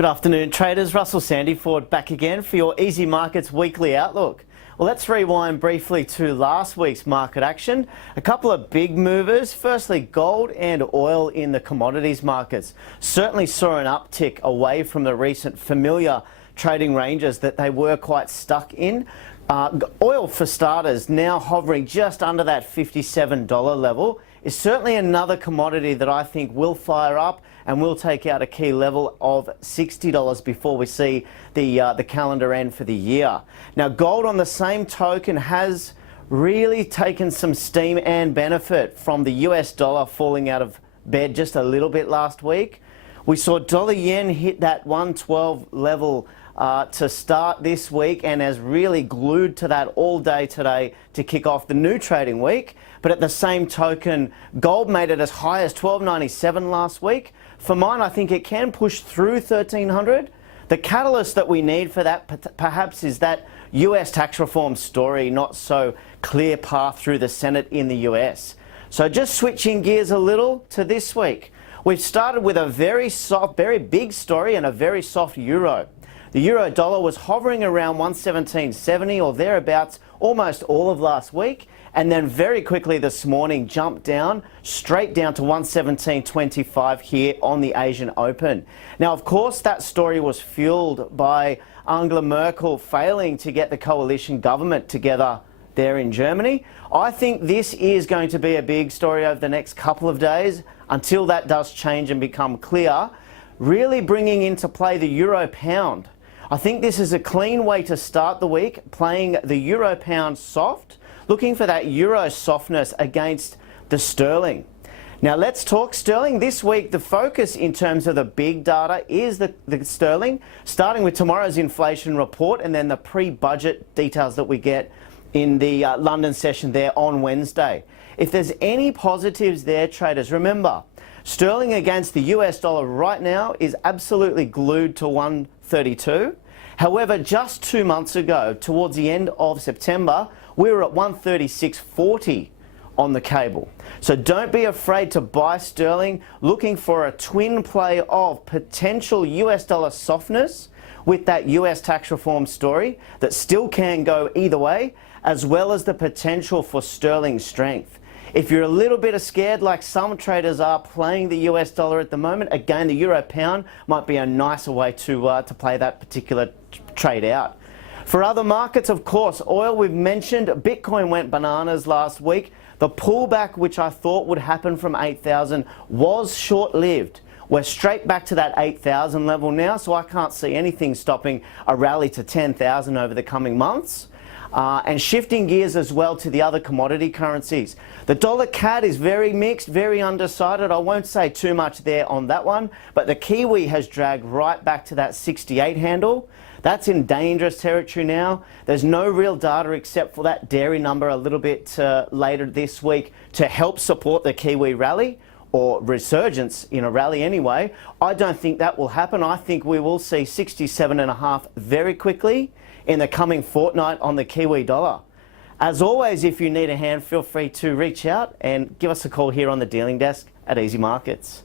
Good afternoon, traders. Russell Sandiford back again for your Easy Markets weekly outlook. Well, let's rewind briefly to last week's market action. A couple of big movers. Firstly, gold and oil in the commodities markets certainly saw an uptick away from the recent familiar trading ranges that they were quite stuck in. Oil, for starters, now hovering just under that $57 level, is certainly another commodity that I think will fire up and will take out a key level of $60 before we see the calendar end for the year. Now, gold on the same token has really taken some steam and benefit from the US dollar falling out of bed just a little bit last week. We saw dollar yen hit that 112 level to start this week and has really glued to that all day today to kick off the new trading week. But at the same token, gold made it as high as $12.97 last week. For mine, I think it can push through 1300. The catalyst that we need for that perhaps is that US tax reform story, not so clear path through the Senate in the US. So just switching gears a little to this week. We've started with a very soft, very big story and a very soft euro. The euro dollar was hovering around 117.70 or thereabouts almost all of last week, and then very quickly this morning jumped down, straight down to 117.25 here on the Asian Open. Now, of course, that story was fueled by Angela Merkel failing to get the coalition government together there in Germany. I think this is going to be a big story over the next couple of days until that does change and become clear, really bringing into play the euro pound. I think this is a clean way to start the week, playing the euro pound soft, looking for that euro softness against the sterling. Now let's talk sterling. This week the focus in terms of the big data is the sterling, starting with tomorrow's inflation report and then the pre-budget details that we get in the London session there on Wednesday. If there's any positives there, traders, remember, sterling against the US dollar right now is absolutely glued to 132. However, just 2 months ago, towards the end of September, we were at 136.40 on the cable. So don't be afraid to buy sterling, looking for a twin play of potential US dollar softness with that US tax reform story that still can go either way, as well as the potential for sterling strength. If you're a little bit scared, like some traders are playing the US dollar at the moment, again, the euro pound might be a nicer way to play that particular trade out. For other markets, of course, oil we've mentioned, Bitcoin went bananas last week. The pullback which I thought would happen from 8,000 was short-lived. We're straight back to that 8,000 level now, so I can't see anything stopping a rally to 10,000 over the coming months. And shifting gears as well to the other commodity currencies. The dollar CAD is very mixed, very undecided. I won't say too much there on that one, but the Kiwi has dragged right back to that 68 handle. That's in dangerous territory now. There's no real data except for that dairy number a little bit later this week to help support the Kiwi rally, or resurgence in a rally anyway. I don't think that will happen. I think we will see 67.5 very quickly in the coming fortnight on the Kiwi dollar. As always, if you need a hand, feel free to reach out and give us a call here on the dealing desk at Easy Markets.